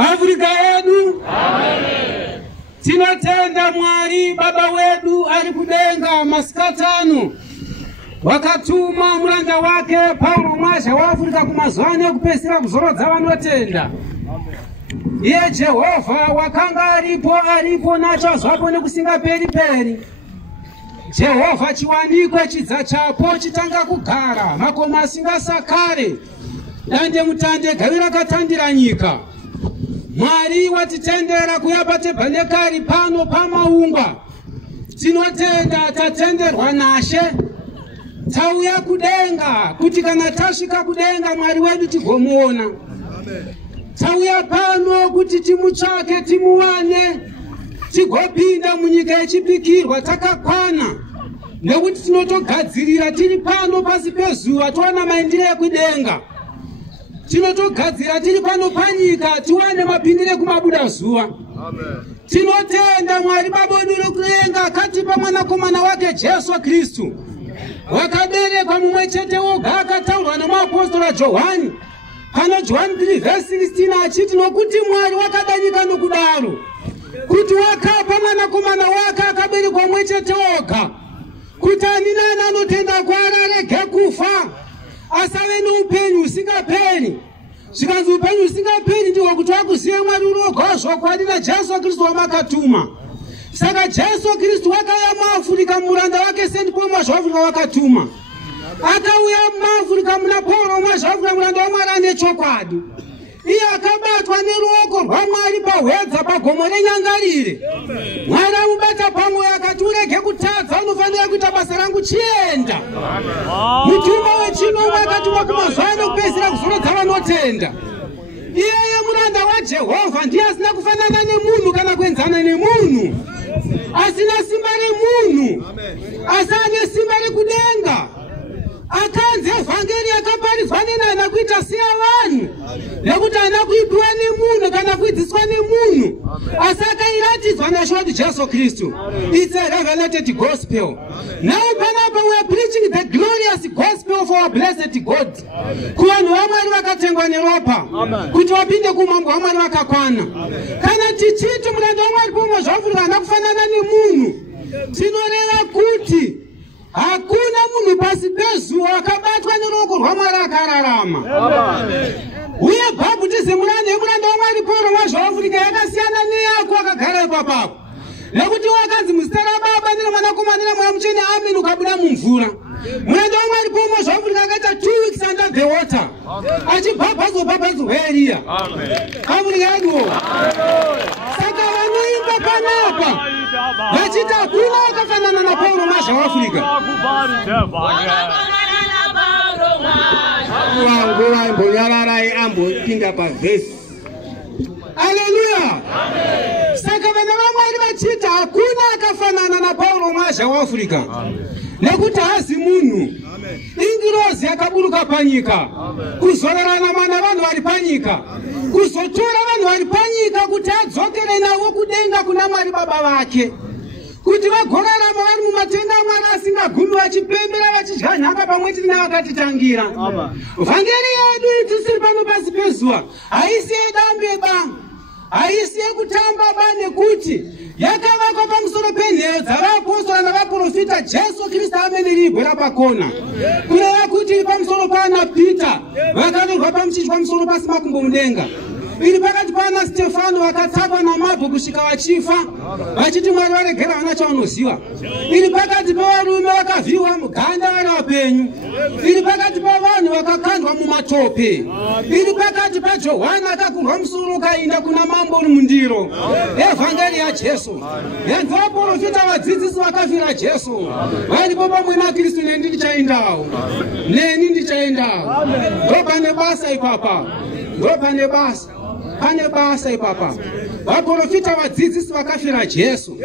Afrika yedu. Amen. Tinotenda Mwari Baba wedu ari kudenga masikatano. Wakatuma muranda wake Paulo mwasha wa Afrika kumazwani kupesera kuzorodza vanotenda. Iye Jehova wakanga aripo nachazvapo nekusingaperi. Jehova chiwanikwe chidza chapo chitanga kugara makoma asingasakare. Dande mutande gavira katandira nyika. Mwari watitendera kuyabate bhanekari pano pamaungwa. Tinotenda tatenderwa nashe. Tauya kudenga kuti kana tasvika kudenga Mwari wedu tigomuona. Amen. Tauya pano kuti timutsvake timuwane. Tigopinda munyika yechipikirwa takakwana. Nekuti tinotogadzirira tiri pano pasi pezuva toona maindiro ekudenga. Tinotogadzira tiri pano panyika tiwane mapindire kumabuda zuva. Amen. Tinotenda Mwari Baba wedu kudenga akatipa mwanakomana wake Jesu Kristu. Wakaberekwa mumwe chete woga akataurwa namaapostoli Johani. Pana Johani 3:16 achiti nokuti Mwari wakada nyika nokudaro kuti wakapa mwanakomana wake akaberekwa mumwe chete woga kuti ani naani anotenda kwaari arege kufa asave noupenyu husingaperi. Zvikanzi upenyu husingaperi ndihwo kuti wakuzive Mwari unoga zvokwadi naJesu Kristu wamakatuma. Saka Jesu Kristu wakauya muAfrica muranda wake St. Paul mwazvaAfrica wakatuma. Akauya muAfrica muna Paulo mwazvaAfrica muranda waMwari ane chokwadi. Iye akabatwa neruoko rwaMwari pahwedza pagomo renyangarire. Mwari amubata pamwoyo akati urege kutadza unofanira kuita basa rangu chienda. Mutumwa wechinomwe akatumwa kumazuva anokupedzisira kuzorodza vanotenda. Iyeye muranda waJehovha ndiye asina kufanana nemunhu kana kuenzana nemunhu. Asina simba remunhu. Asi ane simba rekudenga. Akanzi evhangeri akaparidzwa nenhana kuita siya vanhu. Nekuti haana kuipiwa nemunhu kana kudzidziswa nemunhu. Asi akairatidzwa naShe wedu Jesu Kristu. It's a revelated gospel. Now panapa we are preaching the glorious gospel of our blessed God. Kuvanhu vaMwari vakatengwa neropa. Kuti vapinde kumambo waMwari vakakwana. Kana tichiti muranda waMwari pomwe zvaAfrica haana kufanana nemunhu. Tinoreva kuti hakuna munhu pasi pezuva akabatwa neruoko rwaMwari akararama. Uye bhabhutizimu yemuranda waMwari Paulo mwazvaAfrica yakasiyana neyako akagara ipapapo. Nekuti wakanzi muzita raBaba neramwanakomana neramweya mutsvene ameni ukabuda mumvura. Muranda waMwari Paulo mwazvaAfrica akaita 2 weeks under the water. Achibhabhazwa Eliya. Afrika yedu. Saka vanoimba panapa vachiti hakuna wakafanana naPaulo mwazvaAfrica. Nguva imbonyararai ambopinda pavhesi. Haleluya. Saka vana vaMwari vachiti hakuna akafanana naPaulo mwazvaAfrica. Nekuti hazi munhu. Ingirozi yakaburuka panyika. Kuzorarana mana vanhu vari panyika. Kuzotora vanhu vari panyika kuti adzokere navo kudenga kuna Mwari Baba vake. Kuti vagorarama vari mumatenga aMwari asingagumi vachipembera vachidya nhaka pamwechete navakatitangira. Vhangeri yedu itisiri pano pasi pezuva haisi yedambeba, haisi yekutamba ba, nekuti yakavakwa pamusoro penheyo dzavaapostoli navaprofita Jesu Kristu amene rigwera pakona. Kureva kuti iri pamusoro pana Peter vakatorwa pamuchichi pamusoro pasi makumbo mudenga. Iri pakati pana Stefano vakatsakwa namabwe kusvika vachifa vachiti Mwari varegera vana chavanoziva. Iri pakati pavarume vakavhiwa muganda vari vapenyu. Iri pakati pavanhu vakakandwa mumatope. Iri pakati paJohana akakurwa musoro ukainda kuna mambo uri mundiro. Evhangeri yaJesu. Yanzi vaprofita vadzidzisi vakafira Jesu. Varipo pamwe naKristu neni ndichaendawo. Neni ndichaendawo. Ndo pane basa ipapa. Ndo pane basa. Pane basa ipapa. Vaprofita vadzidzisi vakafira Jesu.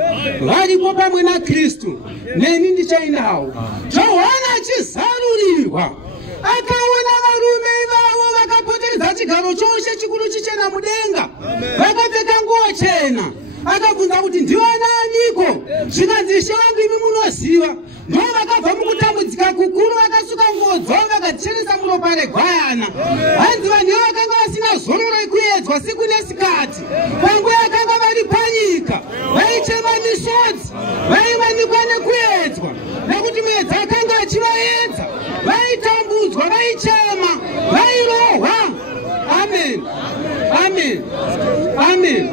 Varipo pamwe naKristu. Neni ndichaendawo. Johana achizarurirwa. Akaona varume ivavo vakapoteredza chigaro choshe chikuru chichena mudenga. Vakapfeka nguo chena. Akabvunza kuti ndiwananiko? Zvikanzi Ishe wangu imi munoziva. Ndo vakabva mukutambudzika kukuru vakasuka nguo dzavo vakachenesa muropa regwayana. Hanzi vanhu vakanga vasina zororo rekuedzwa vaitambuzwa siku nesikati panguva yakanga vari panyika, vaichema misodzi, vaivanikwa nekuedzwa nekuti muedzi akanga achivaedza, vaitambudzwa, vaichema, vairohwa. Amen, amen, amen.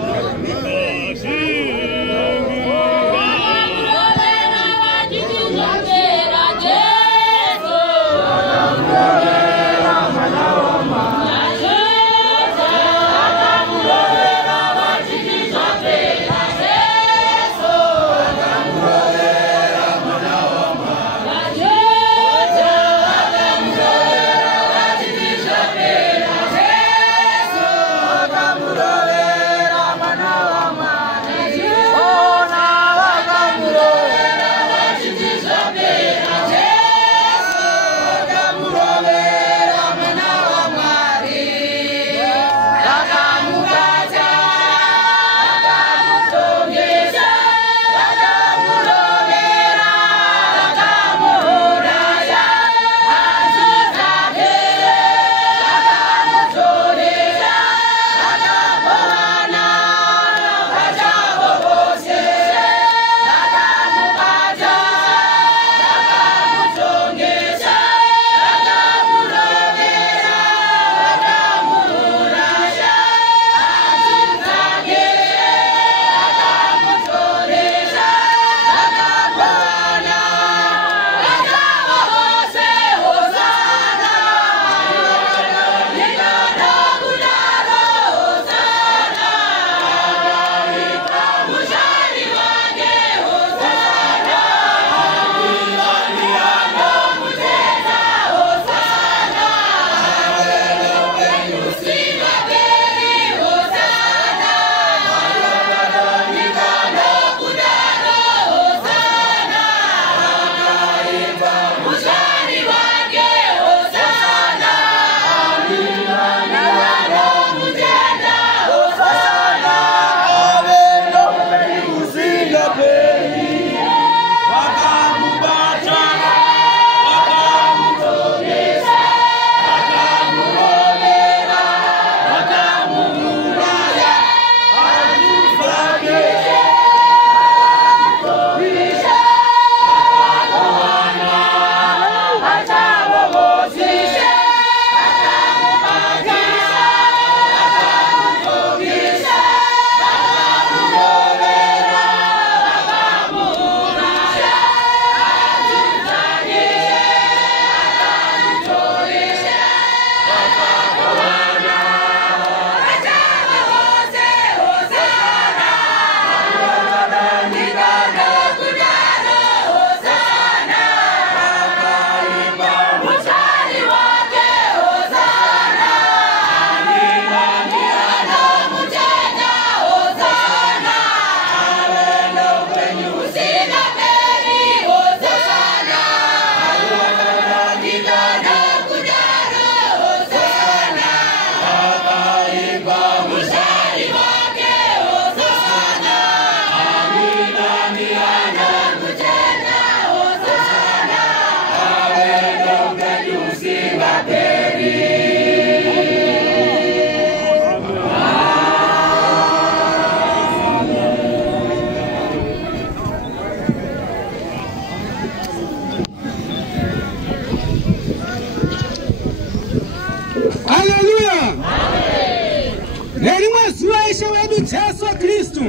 Yesu Kristu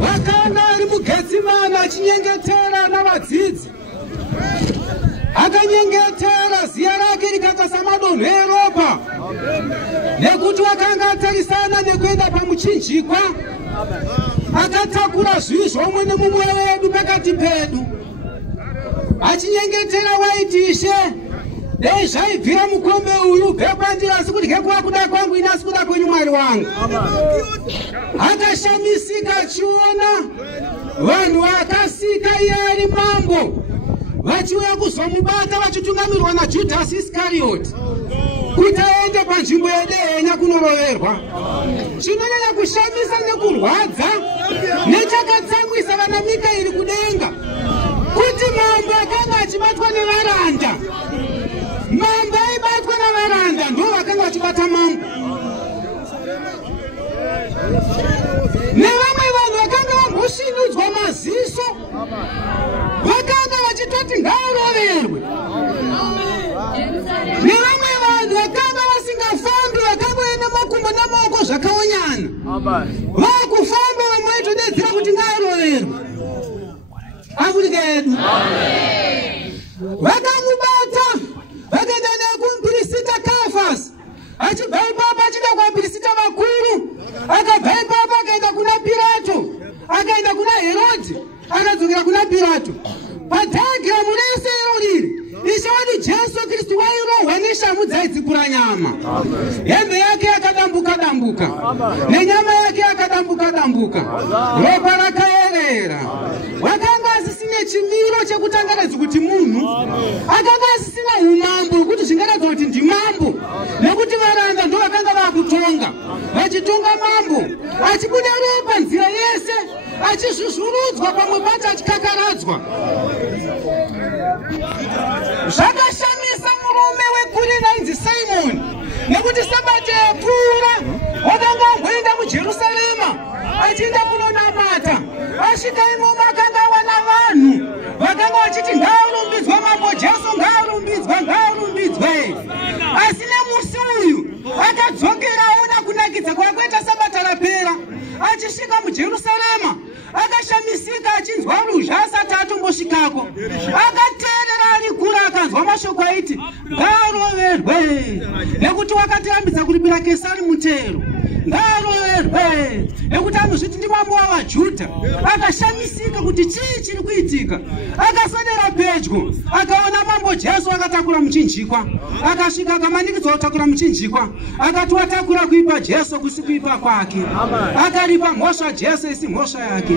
wakanga ari mugetsimana achinyengetera navadzidzi, akanyengetera ziya rake rikanga samadonhwe eropa, nekuti wakanga atarisana nekuenda pamuchinjikwa, akatakura zvivi zvomwe nemumwe wedu pakati pedu, achinyengetera waiti Ishe, dei zvaibvira mukombe uyu bve kwandiri, asi kuti ngekuva kuda kwangu ini asi kuda kwenyu Mwari wangu. Akashamisika achiona vanhu vakasika iye ari mambo vachiuya kuzomubata vachitungamirirwa naJudhasi Iskarioti kuti aende panzvimbo yedehenya kunoroverwa. Chinonyanya kushamisa nekurwadza nechakatsamwisa vana Mikaeri kudenga kuti mambo akanga achibatwa nevaranda, mambo aibatwa navaranda ndo vakanga vachibata mambo. vakufamba vamwaitodedzera kuti ngaaroverwe avurikedu vakamubata vakaenda naye kumupirisita Kayafasi achibva ipapo achida kuvapirisita vakuru akabva ipapo akaenda kuna Pilato akaenda kuna Herodhi akadzokera kuna Pilato padhagiramu rese iro riri Ishe wedu Jesu Kristu wairohwa neshamu dzaidzikura nyama hembe yake yakadambuka nenyama yake yakadambuka ropa rakayerera wakanga asisine chimiro chekutangaradza kuti munhu akanga asisina umambo hwekuti zvingaradza kuti ndimambo nekuti varanda ndo vakanga vakutonga vachitonga mambo achibuda ropa nzira yese achizvuzvurudzwa pamwe pacho achikakaradzwa zvakashamisa murume weKurene ainzi Simoni nekuti sabata yapfuura wakanga angoenda muJerusarema achienda kunonamata asvika imomo akanga awana vanhu vakanga vachiti ngaarumbidzwe mambo Jesu ngaarumbidzwe asi nemusi uyu akadzokera aona kunakidza kwakaita sabata rapera achisvika muJerusarema akashamisika achinzwa ruzha asati atombosvikako akateerera ari kure akanzwa mashoko aiti ngaaroverwe nekuti wakatirambidza kuripira Kesari mutero ngaaroverwe nekuti anozviti ndimambo wavaJudha akashamisika kuti chii chiri kuitika akaswedera pedyo akaona mambo Jesu akatakura muchinjikwa akasvika akamanikidzwa kutakura muchinjikwa akati watakura kuipa Jesu kusi kuipa kwake akaripa mhosva Jesu isi mhosva yake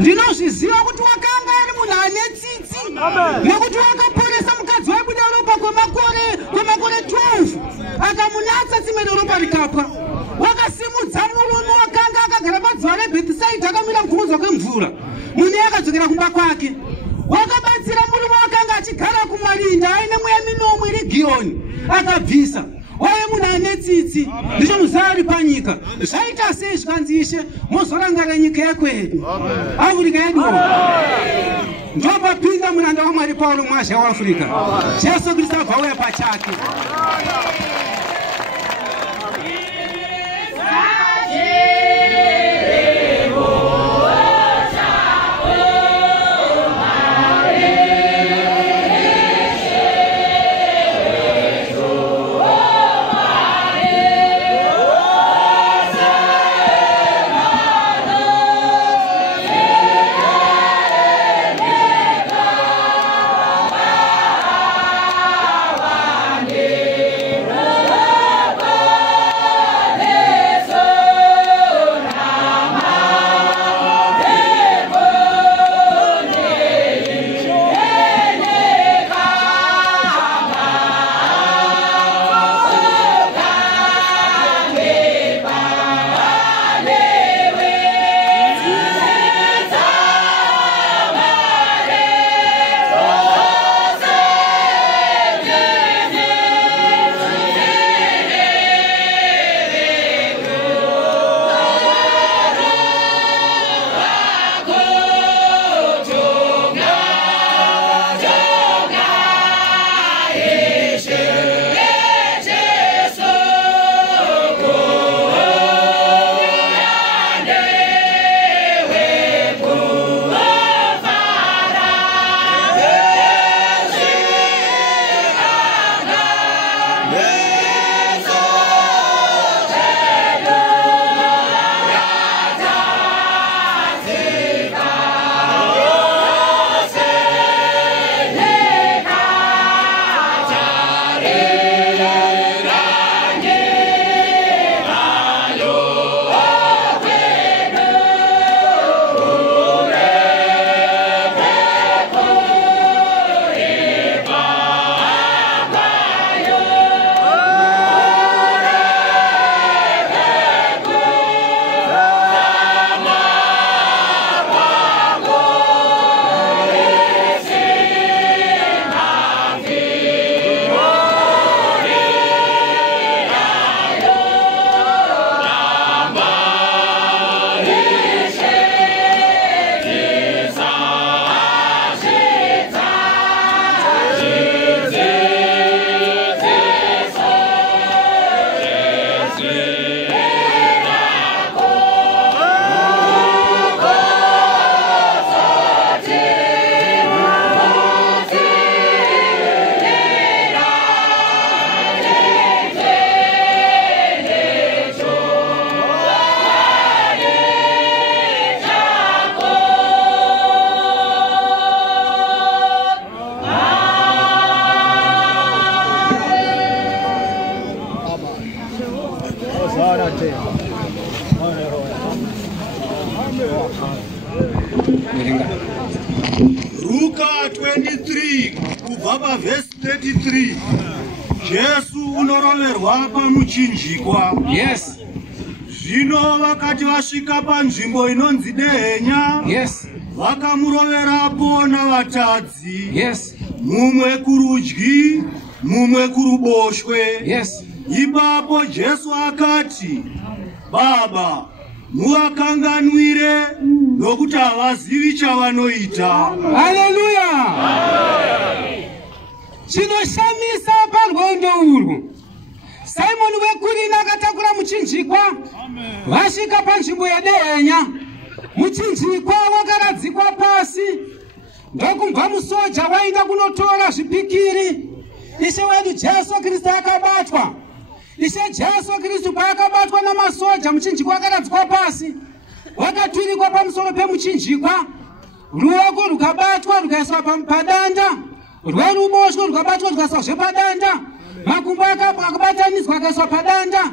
ndinozviziva kuti wakanga ari munhu ane tsitsi nekuti wakaporesa mukadzi waibuda ropa kwemakore 12 akamunatsa tsimwe ropa rikapwa wakasimudza murume wakanga akagara padziva reBhetsaida akamira mukumudza kwemvura munhu akadzokera kumba kwake wakabatsira murume wakanga achigara kumarinda aine mweya minomwe Regioni akabvisa waive munhu ane tsitsi ndicho muzari panyika zvaita sei zvikanzi Ishe mozorangara nyika yekwedu Afrika yedu ndopapinda muranda waMwari Paulo Mwazha waAfrica Jesu Kristu abva auya pachake Luka 23 kubva pavhesi 33. Jesu unoroverwa pamuchinjikwa. Yes. Zvino vakati vasvika panzvimbo inonzi Dehenya, Yes. vakamuroverapo navatadzi. Yes. Mumwe kurudyi, mumwe kuruboshwe. Yes. Ipapo Jesu akati, Baba, muvakanganwire nokuti havazivi chavanoita. Hallelujah. Chinoshamisa parwondo urwu. Simon wekurina akatakura muchinjikwa. Vasvika panzvimbo yaDehenya. Muchinjikwa wakaradzikwa pasi. Ndokumva musoja wainda kunotora zvipikiri. Ishe wedu Jesu Kristu akabatwa. Ishe Jesu Kristu paakabatwa namasoja, muchinjikwa wakaradzikwa pasi. Wakatwirikwa pamusoro pemuchinjikwa. Ruoko rukabatwa rukaiswa padanda. Rweruboshwe rukabatwa rukaiswa padanda. Makumbo akabatanidzwa akaiswa padanda.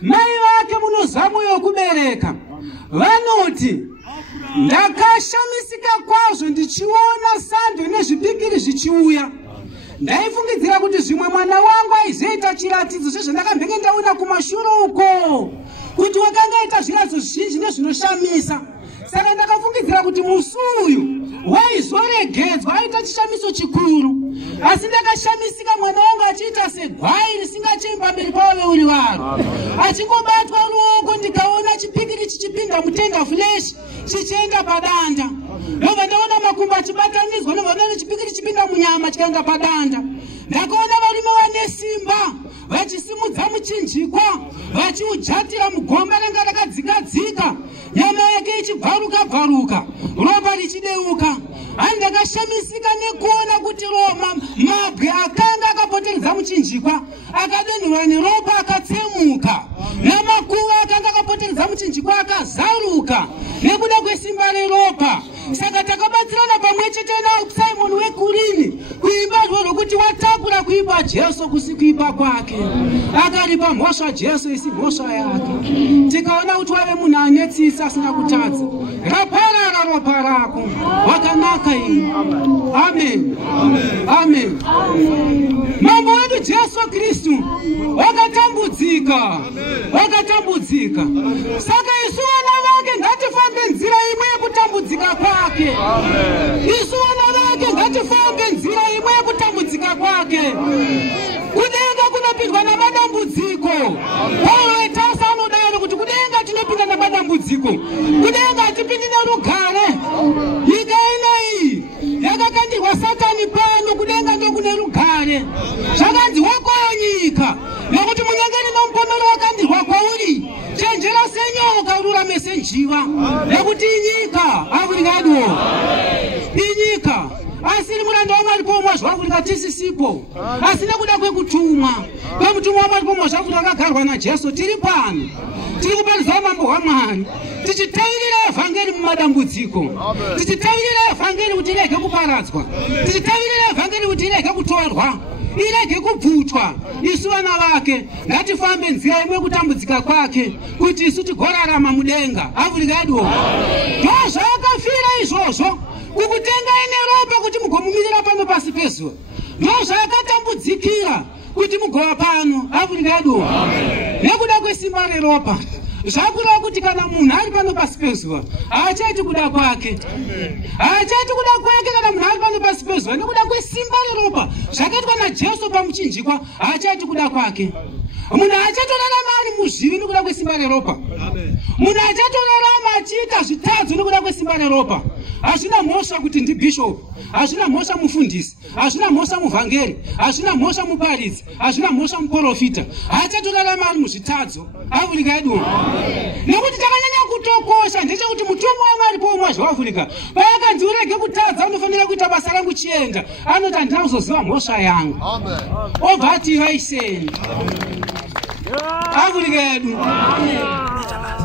Mai vake munozamu yokubereka vanoti, ndakashamisika kwazvo ndichiona sando nezvipikiri zvichiuya. Ndaifungidzira kuti zvimwe mwana wangu aizoita chiratidzo sezvandakambenge ndaona kumashure uko, kuti wakanga aita zviratidzo zvizhinji nezvinoshamisa. Saka ndakafungidzira kuti musi uyu waizoregedzwa aita chishamiso chikuru. Asi ndakashamisika mwana wangu achiita segwai risingachemi pamberi pavaveuri varo. Achingobatwa ruoko ndikaona chipikiri chichipinda mutenda flesh chichienda padanda. Ndobva ndaona makumbo achibatanidzwa, ndobva ndaona chipikiri chichipinda munyama chikaenda padanda. Ndakaona varume vane simba vachisimudza muchinjikwa vachiujatira mugomba ranga rakadzika-dzika, nyama yake ichibvaruka-bvaruka, ropa richideuka. Ani ndakashamisika nekuona kuti mabwe akanga akapoteredza muchinjikwa akadonhera neropa akatsemuka, namakuva akanga akapoteredza muchinjikwa akazaruka nekuda kwesimba reropa. Saka takabatsirana pamwe chete naSimon weKurini kuimba rwokuti watakura kuipa Jesu kusikuipa kwake, akaripa mhosva Jesu isi mhosva yake. Tikaona kuti wave munhu ane tsitsi asina kutadza, raparara ropa rako, wakanaka ini. Amen. Amen. Mambo wedu Jesu Kristu wakatambudzika, wakatambudzika. Saka isu vana vake ngatifambe nzira imwe yekutambudzika kwake. Isu vana vake ngatifambe nzira imwe yekutambudzika kwake. Kudenga kunopindwa namadambudziko. Paulo eTarso anodaro kuti kudenga tinopinda namadambudziko. Kudenga hatipindi nerugare. Nyika ineyi yakakandirwa Satani pano, kudenga ndokune rugare. Zvakanzi wakoyo nyika, nokuti munyengeri nomupomero wakandirwa kwauri. Chenjera senyoka ururame senjiva, nekuti inyika avurikadwo. Inyika asiri muranda waMwari pomwe zvavurika tisisipo, asi nekuda kwekutumwa kwemutumwa waMwari pomwe zvavurika akagarwa naJesu tiri pano. Tiri kuparidza umambo hwaMwari, tichitavirira evhangeri mumadambudziko, tichitavirira evhangeri kuti irege kuparadzwa, tichitavirira evhangeri kuti irege kutorwa, irege kubvutwa. Isu vana vake ngatifambe nzira imwe kutambudzika kwake, kuti isu tigorarama mudenga. Avurikadwo ndozvaakafira izvozvo, kukutenga ine ropa kuti mugomumirira pano pasi pezuva. Ndozvaakatambudzikira kuti mugova pano. Avurikadwo nekuda kwesimba reropa. Zvakureva kuti kana munhu ari pano pasi pezuva haachaiti kuda kwake, haachaiti kuda kwake. Kana munhu ari pano pasi pezuva nekuda kwesimba reropa zvakaitwa naJesu pamuchinjikwa, haachaiti kuda kwake. Munhu haachatorarama ari muzvivi nekuda kwesimba reropa. Munhu haachatorarama achiita zvitadzo nekuda kwesimba reropa. Hazvina mhosva kuti ndibhishop, hazvina mhosva mufundisi, hazvina mhosva muvhangeri, hazvina mhosva muparidzi, hazvina mhosva muprofita. Haachatorarama ari muzvitadzo. Avurikadwo nekuti takanyanya kutokosha ndechekuti mutumwa waMwari pomwe zvavurika paakanzi urege kutadza, unofanira kuita basa rangu chienda, anoti handina kuzoziva mhosva yangu, obva ati vaiseni. Avurikadwo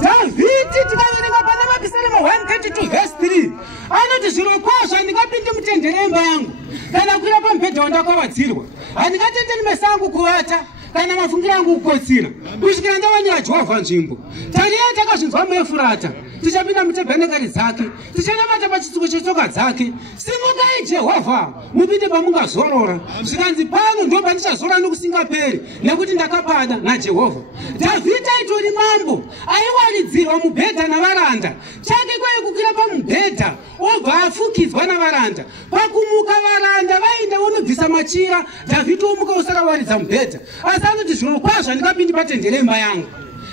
Davhidhi tikaverenga pana Mapisarema 132 verse 3 anoti zvirokwazvo handingapindi mutendere imba yangu kana kuira pamubhedha wandakawadzirwa, handingatenderi meso angu kuvata kana mafungiro angu kukotsira. kusvikira ndawanira Jehovha nzvimbo. Tariya takazvinzwa muEfurata, tichapinda mutebhenekari dzake, tichanamata pachitsiko chetsoka dzake. Simukai Jehovha, mupinde pamungazorora. Zvikanzi pano ndo pandichazorora nokusingaperi, nekuti ndakapada naJehovha. Dhavhidhi aitori mambo, aiwaridzirwa mubhedha navaranda. Chake kwaikukwira pamubhedha, obva afukidzwa navaranda. Pakumuka varanda vaenda vonobvisa machira, Dhavhidhi omuka osarawaridza mubhedha. Asi anoti zvirokwazvo handingapindi patende remba yangu,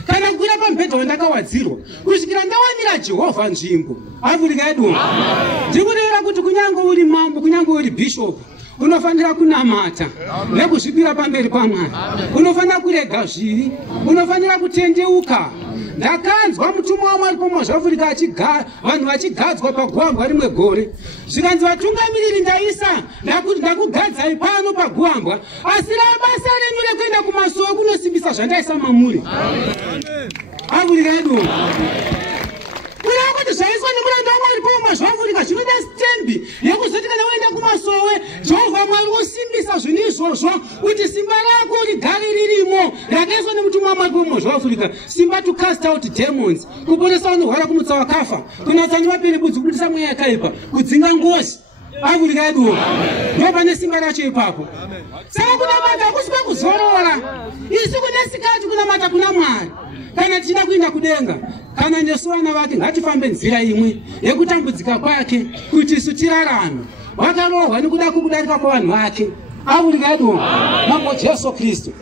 kana kukwira pamubhedha wandakawadzirwa, kusvikira ndawanira Jehovha nzvimbo. Afrika yedu, ndikureva kuti kunyange uri mambo, kunyange uri bhishopu, unofanira kunamata nekuzvipira pamberi paMwari. Unofanira kurega zvivi, unofanira kutendeuka. Ndakanzwa mutumwa waMwari paMozvafurika vanhu vachigadzwa paguambwa rimwe gore. Zvikanzi vatungamiriri ndaisa ndakugadzai pano paguambwa, asi basa renyu rekuenda kumasuo kunosimbisa zvandaisa mamuri. Afrika yedu, kureva kuti zvaiswa nemuranda waMwari paMozvafurika zvinoda sitembi yekuzoti kana waenda kumasowe, Jehovha Mwari osimbisa zvinhu izvozvo kuti simba rako rigare ririmo, rakaiswa nemutumwa waMwari paMozvafurika. Simba to cast out demons, kuponesa vanorwara kumutsa vakafa, kunatsa nevaperi budzi, kubudisa mweya yakaipa, kudzinga ngozi. Afrika yedu, ndo pane simba racho ipapo. Saka kunamata hakusika kuzorora. Isu kunesikati kunamata kuna Mwari. Kana tichida kuenda kudenga, kana nesu vana vake ngatifambe nzira imwe yekutambudzika kwake kuti isu tirarame. Vakarohwa nekuda kubudarika kwavanhu vake. Afrika yedu, mambo Jesu Kristu.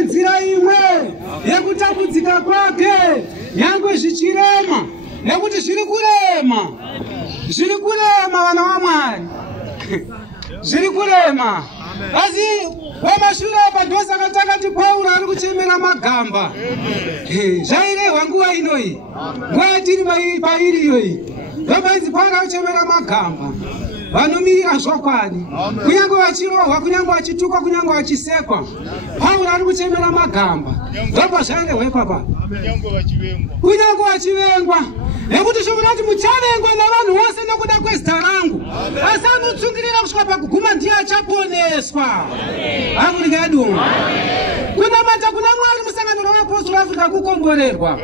nzira imwe yekutambudzika kwake nyangwe zvichirema, nekuti zviri kurema vana vaMwari, zviri kurema. Asi wamashure apa ndosaka takati Paulo ari kuchemera magamba. Zvairehwa nguva inoyi, nguva yatiri pairi iyoyi, ndopanzi Paulo ari kuchemera magamba. Vanomira zvokwadi, kunyange vachirohwa, kunyange vachitukwa, kunyange vachisekwa, Paulo ari kuchemera magamba. Ndopa zvairehwa papa, kunyange vachivengwa, nekuti zvokuti kuti muchavengwa navanhu vose nekuda kwezita rangu, asi anotsungirira kusvika pakuguma ndiye achaponeswa. Afrika yedu kunamata kuna Mwari musangano rwavapostoli veAfrica kukomborerwa.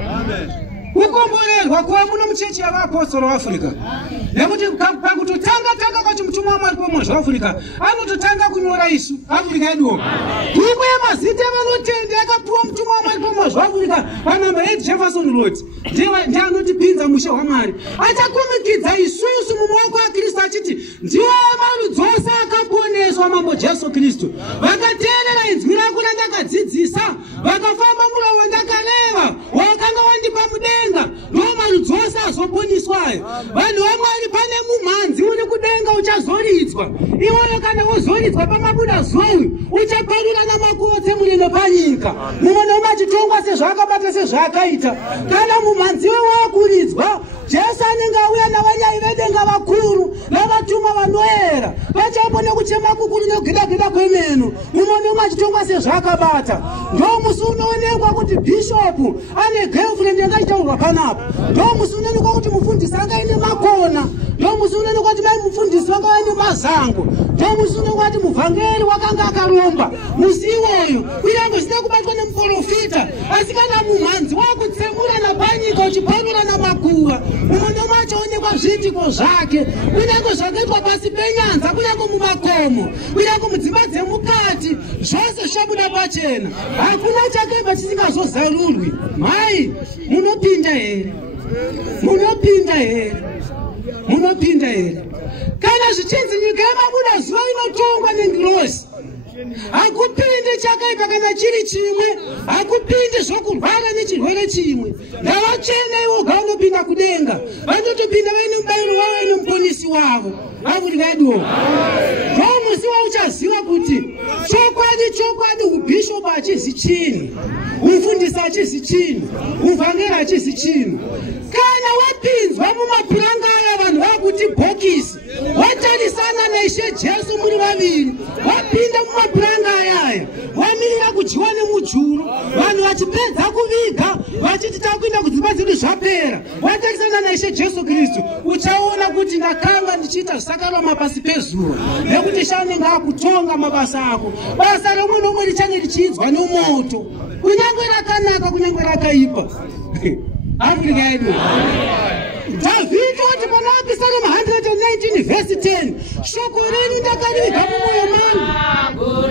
Kukomborerwa kuva muno muchechi yavapostoli veAfrica, nekuti pakutotanga kwacho mutumwa waMwari pomozha weAfrica anototanga kunyora isu Afrika yedu. Bhuku yemazita evanotenda yakapiwa mutumwa waMwari pomozha weAfrica panamba 8 Jefferson Road. Ndiye anotipinza mushe waMwari, achakumikidza isusu mumaoko aKristu achiti ndiye marudzi ose akaponeswa mambo Jesu Kristu. Vakateerera inzwi rangu randakadzidzisa, vakafamba muromo wandakareva wakanga wandipa mudenga, ndiwo marudzi ose azoponiswayo. Vanhu vaMwari, pane mumhanzi uri kudenga uchazoridzwa. Iwewe kana wozoridzwa pamabuda zuva uchaparura namakotsi emunene panyika. Mumwe nomachitongwa sezvaakabata sezvaakaita. Kana mumhanzi wakuridzwa, Jesu anenge auya navanyai vedenga vakuru navatumwa vanoera, vachapo nekuchema kukuru nekugida kwemeno. Mumwe nomachitongwa sezvaakabata. Ndo musi unoonekwa kuti bishopu ane girlfriend yangaitaurwa panapa. Ndo musi unoonekwa kuti mufundisi angaine makona. Ndo musi unoonekwa kuti mai mufundisi vangaine mazango. Ndo musi unoonekwa kuti muvhangeri wakanga akaromba. Musi iwoyo kunyange zvisina kubatwa nemuprofita, asi kana mumhanzi wakutsemura napanyika uchiparura namakuva, mumwe nomachoonekwa zviitiko zvake, kunyange zvakaitwa pasi penyanza, kunyange mumakomo, kunyange mudzimba dzemukati, zvose zvichabuda pachena. Hakuna chakaipa chisingazozarurwi. Mai, munopinda here? Munopinda here? Munopinda here? Kana zvichinzi nyika yemabuda zuva inotongwa nengirozi, hakupindi chakaipa kana chiri chimwe, hakupindi zvokurwara nechirwere chimwe. Ndavachena ivo gaunopinda kudenga, vanotopinda vaine mubayiro wavo, vaine muponesi wavo. Afrika yedu ndo musi wauchaziva kuti chokwadi ubhishopu achizi chini, umfundisi achizi chini, umvhangeri achizi chini. Kana wapinzwa mumapuranga aya vanhu vakuti bhokisi, watarisana naIshe Jesu muri vaviri, wapinda mumapuranga ayaya, wamirira kudyiwa nemujuru, vanhu vachipedza kuviga vachiti takuenda kudzimba dzedu zvapera, watarisana naIshe Jesu Kristu, uchaona kuti ndakanga ndichiita zvisakaroma pasi pezuva, nekuti shanenge akutonga mabasa ako. Basa romwe nomwe richange richidzwa nomoto, kunyange rakanaka kunyange rakaipa. Afrika yedu Davhidi wati pana Psalm 119 verse 10, shoko renyu ndakariviga mumwoyo mangu.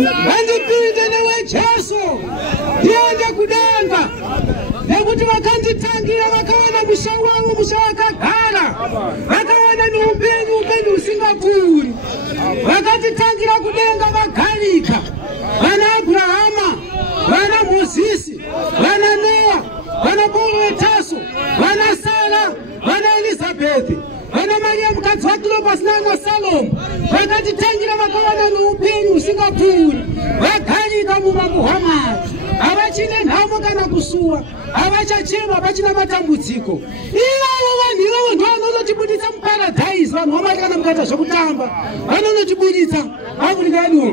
ngandipinde newe Jesu ndiende kudenga nekuti vakanditangira vakaona musha wangu musha wakagara vakaona neupenyu usingapfuuri vakatitangira kudenga vagarika vana Abrahama vana Mozisi vana Noa vana Paulo weTaso vana Sara vana Elizabeth vana Maria mukadzi waKlopas nana Salomo vakatitangira vakaona neupenyu usingapfuuri vagarika mumambo hwaMwari havachine nhamo kana kusuwa havachachema havachina matambudziko ivavo vanhu ivavo ndo vanonotibuditsa muparadhaisi vanhu vaMwari kana mukaita zvokutamba vanonotibuditsa Afrika yedu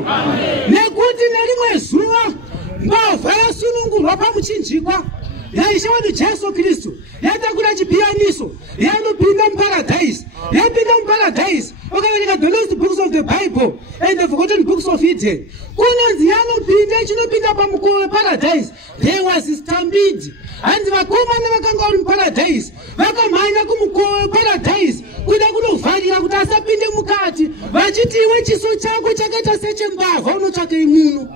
nekuti nerimwe zuva mbavha yasunungurwa pamuchinjikwa yaishe wedu Jesu Kristu yatakura chipiyaniso yanopinda muparadhaisi yapinda muparadhaisi vakaverenga the lost books of the Bible and the forgotten books of Eden kunonzi yanopinda ichinopinda pamukova weparadhaisi there was stampede hanzi vakomana vakanga vari muparadhaisi vakamhanya kumukova weparadhaisi kuda kunovharira kuti asapinde mukati vachiti iwe chiso chako chakaita sechembavha unotsvakei muno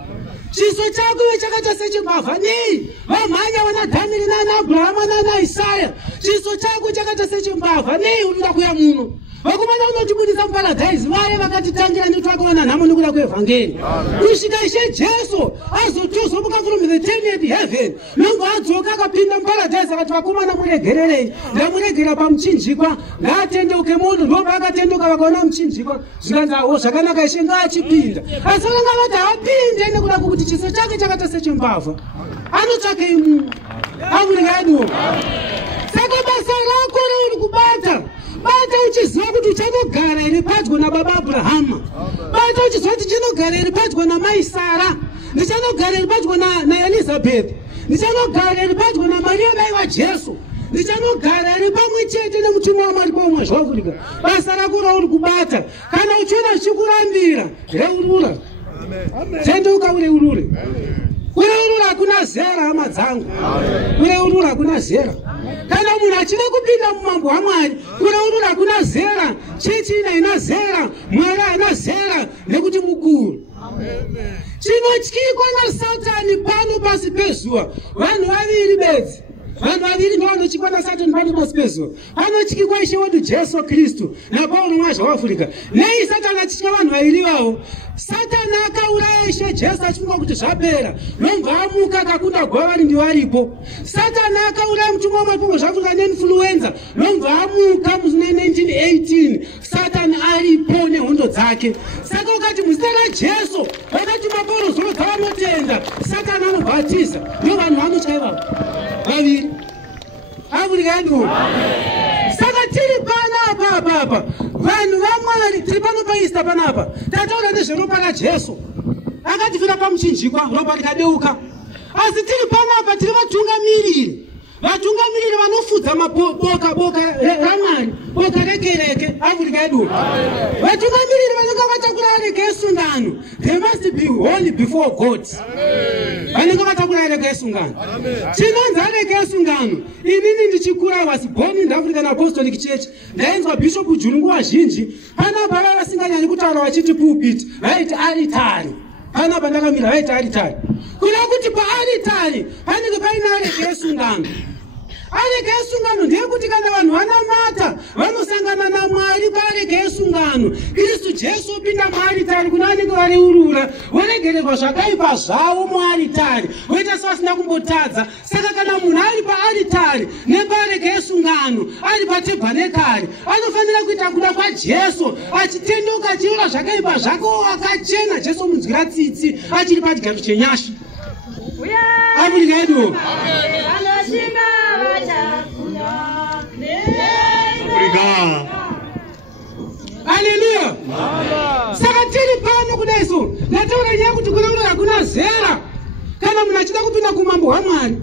chiso chako iwe chakaita sechembavha nei vamhanya vana Dhaniyeri nana Abrahama nana Isaya chiso chako chakaita sechembavha nei unoda kuya muno vakomana unotibudisa muparadhaisi vaye vakatitangira netoakawana nhamo nekuda kuevhangeri kusvika Ishe Jesu azotozomuka from the 10th heaven nongo adzoka akapinda muparadhaisi akati vakomana muregererei ndamuregera pamuchinjikwa ngaatendeuke munhu ndobva akatenduka vakaona muchinjikwa zvikanzi awo zvakanaka Ishe ngaachipinda asi vakanga vati haapinde nekuda kwokuti chiso chake chakaita sechembavha anotsvakei munhu Afrika yedu saka basa rako reuri kubata bata uchiziva kuti uchanogara iri padyo nababa Abrahama bata uchiziva kuti ndichanogara iri padyo namai Sara ndichanogara iri padyo naElizabeth ndichanogara iri padyo naMaria mai vaJesu ndichanogara iri pamwe chete nemutumwa waMwari pomwe zvaAfrica basa rako rauri kubata kana uchiona zvichikurambira reurura tendeuka ureurure kureurura hakuna zera hama dzangu kureurura hakuna zera kana munhu achida kupinda mumambo hwaMwari kureurura hakuna zera chechi haina zera Mwari haina zera nekuti mukuru chinotyikwa naSatani pano pasi pezuva vanhu vaviri bedzi vanhu vaviri ndovanotyikwa naSatani pano pasi pezuva panotyikwa Ishe wedu Jesu Kristu naPaulo mwazha waAfrica nei Satani achitya vanhu vairi vavo Satani akauraya Ishe Jesu achifunga kuti zvapera nobva amuka akakunda gwavari ndivaripo Satani akauraya mutumwa waMwari pomwe zvaAfrica neinfluenza nobva amuka muzina 1918 Satani aripo nehondo dzake saka ukati muzita raJesu vakatuma Paulo zvinodza vanotenda Satani anobhatiza ndo vanhu vanotya ivavo vaviri Afrika yedu saka tiri panapa vanhu vaMwari tiri pano paEaster panapa tataura nezveropa raJesu akatifira pamuchinjikwa ropa rikadeuka asi tiri panapa tiri vatungamiriri vanofudza maboka raMwari boka rekereke Afrika yedu vatungamiriri vanenge vatakura areke yesungano they must be holy before God vanenge vatakura areke yesungano chinonzi areke yesungano inini ndichikura I was born in the African Apostolic Church ndainzwa Bishop Juru nguva zhinji panapa vava vasinganyanyi kutaura vachiti pulpit vaiti aritari panapa ndakamira vaiti aritari kuda kuti paaritari panenge paine areke yesungano areke yesungano ndeyekuti kana vanhu vanamata vanosangana naMwari paareke yesungano Kristu Jesu opinda muaritari kuna vanenge variurura voregererwa zvakaipa zvavo muaritari voita sevasina kumbotadza saka kana munhu ari paaritari nepaareke yesungano ari patebhanekari anofanira kuita kuda kwaJesu achitenduka achiura zvakaipa zvako akachena Jesu munzwira tsitsi achiri pachigaro chenyasha Afrika yedu Haleluya. Saka tiri pano kudaiso ndataura nyaya kuti kureurura hakuna zera kana munhu achida kupinda kumambo hwaMwari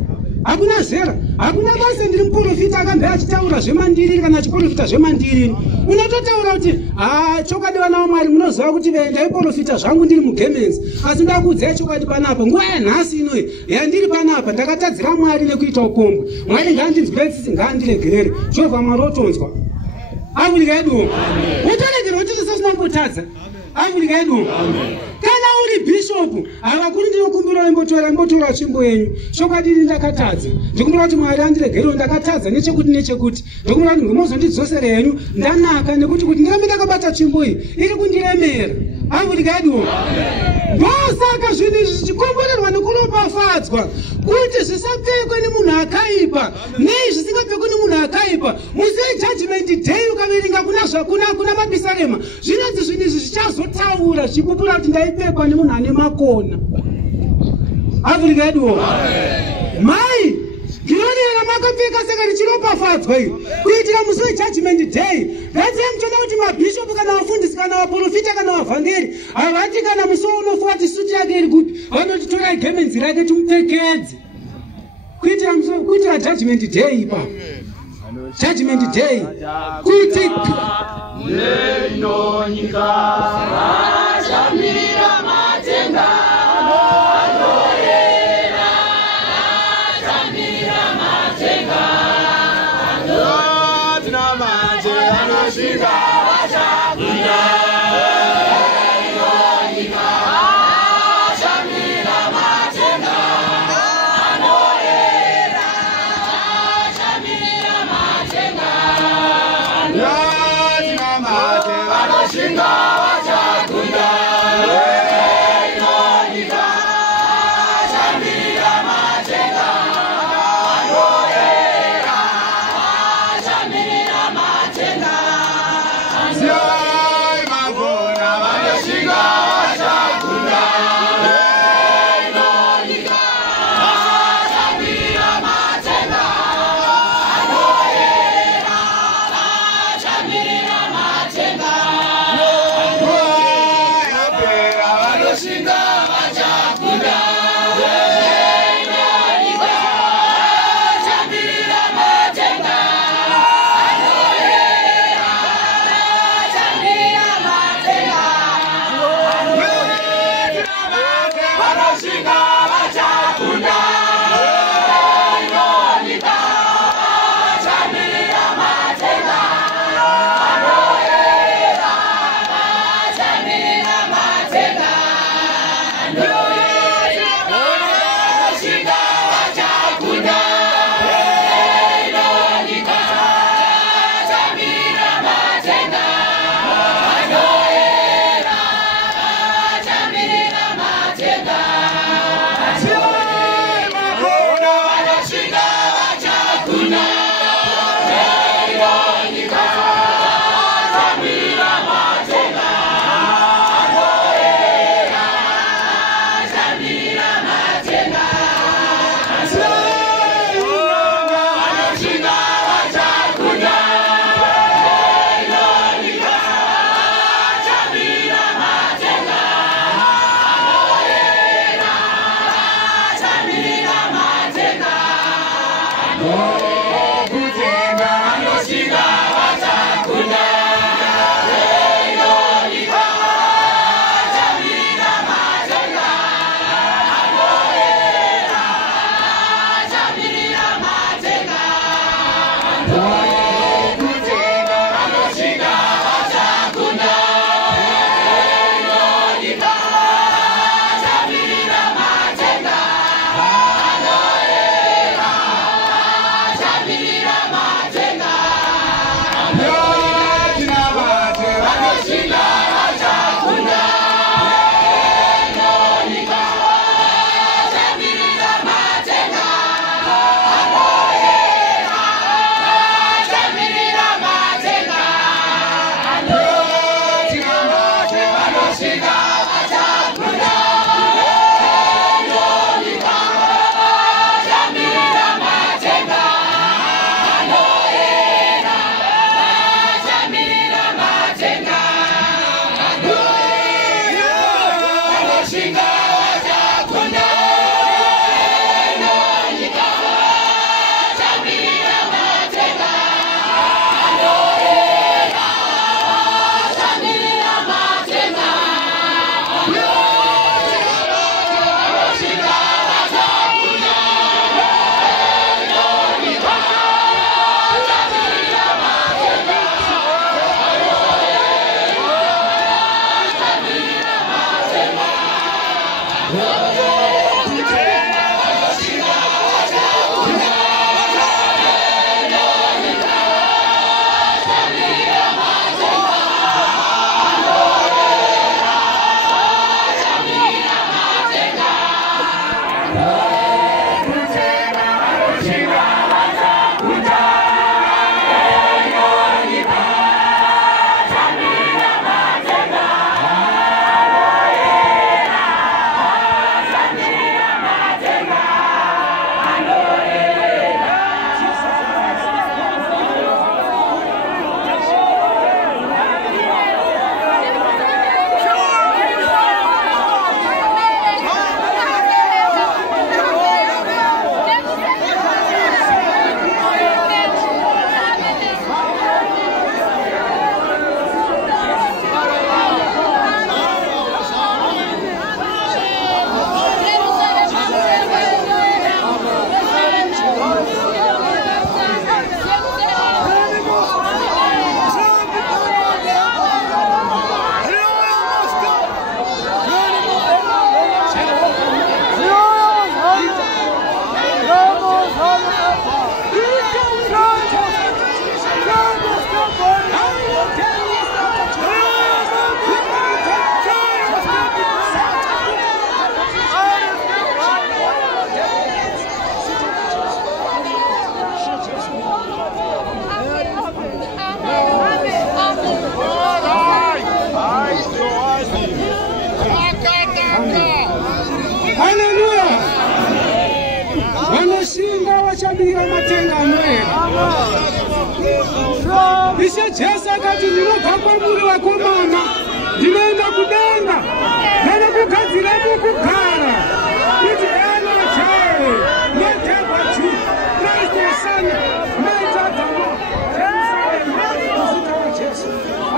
hakuna zera hakuna basa ndiri muprofita akambe achitaura zvemandiriri kana achiprofita zvemandiriri unototaura kuti chokwadi vana vaMwari munoziva kuti ndaiprofita zvangu ndiri mugemenzi asi ndakuudzai chokwadi panapa nguva yanhasi inoi yandiri panapa ndakatadzira Mwari nekuita upombwe Mwari ngandinzwire tsitsi ngaandiregerere Jehovha Mwari otonzwa Afrika yedu utoregera kuti tisasina kumbotadza Afrika yedu kana uri bishop vantu ava kuri ndinokumbira imbotora tsvimbo yenyu chokwadi ndakatadza ndikumbira kuti Mwari andiregerewo ndakatadza nechekuti ndikumbira kuti ngomozondidzosera henyu ndanaka nekuti kuti ndirambe ndakabata tsvimbo iyi iri kundiremera avurikadiwo ndosaka zvinhu izvi zvichikomborerwa nekuropafadzwa kuti zvisapfekwe nemunhu akaipa nei zvisingapfekwe nemunhu akaipa musi wejudgment day ukaverenga kuna mapisarema zvinonzi zvinhu izvi zvichazotaura zvichipupura kuti ndaipfekwa nemunhu ane makona avurikadiwo mai ndinonera makapfeka saka richiropafadzwa iyo kuitira musi wejudgment day ngadziye muchiona kuti mabhishopu kana vafundisi kana vaprofita kana vavhangeri havati kana musi unofuwa kuti suti yake iri kupi vanotitora gemenzi rake timupfekedze kuitira judgment day ipapo judgment day kuti Shabira matenga anoera. Ishe Jesu akati ndinobva kwamuri vakomana, ndinoenda kudenga, nene kugadzira kugara, kuti ena chaye, nedhebha chu, Christ the Son, maita dhamo, Jerusalem, muzita waJesu.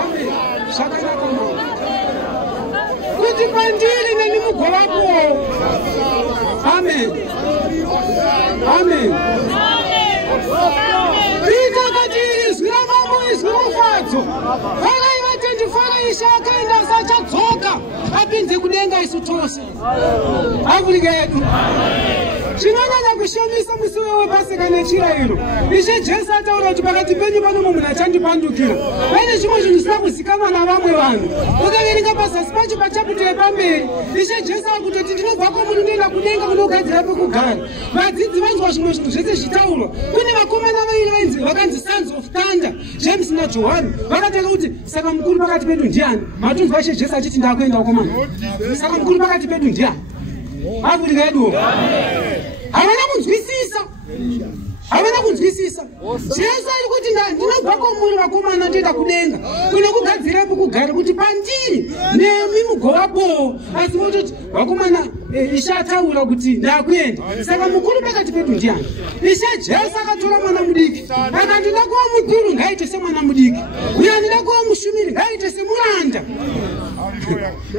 Amen. Zvakanaka mama. Kuti pandiri neni mugovapo. Amen. Amen. Vita kati izwi ramambo izwi mufadzo. Vakaiva 24 Ishe akaenda asachadzoka apinze kudenga isu tose. Afrika yedu. Chinonyanya kushomisa musi wepasika nechirayiro. Ishe Jesu ataura kuti pakati penyu pano munhu achandipandukira. Pane zvimwe zvinhu zvisina kuzikanwa navamwe vanhu. Ukaverenga pazasi pacho pachapita yepamberi. Ishe Jesu akutoti ndinobva kwamuri ndoenda kudenga kunogadzira pekugara. Vadzidzi vanzwa zvimwe zvinhu zvese zvitaurwa. Kune vakomana vairi vakanzi Sons of Thunder, James naJohani. Vakatanga kuti saka mukuru pakati pedu ndiani? Matunzwa Ishe Jesu achiti ndakuenda vakomana. Saka mukuru pakati pedu ndiani? Afrika yedu. Havana kunzwisisa. Havana kunzwisisa. Jesu ari kuti ndinobva kwamuri vakomana ndoenda kudenga kunokugadzira pekugara kuti pandiri nemi mugovapo. Asi vototi vakomana Ishe ataura kuti ndakuenda. Saka mukuru pakati pedu ndiani? Ishe Jesu akatora mwana mudiki akati ndoda kuva mukuru ngaite semwana mudiki, uye ndoda kuva mushumiri ngaite semuranda.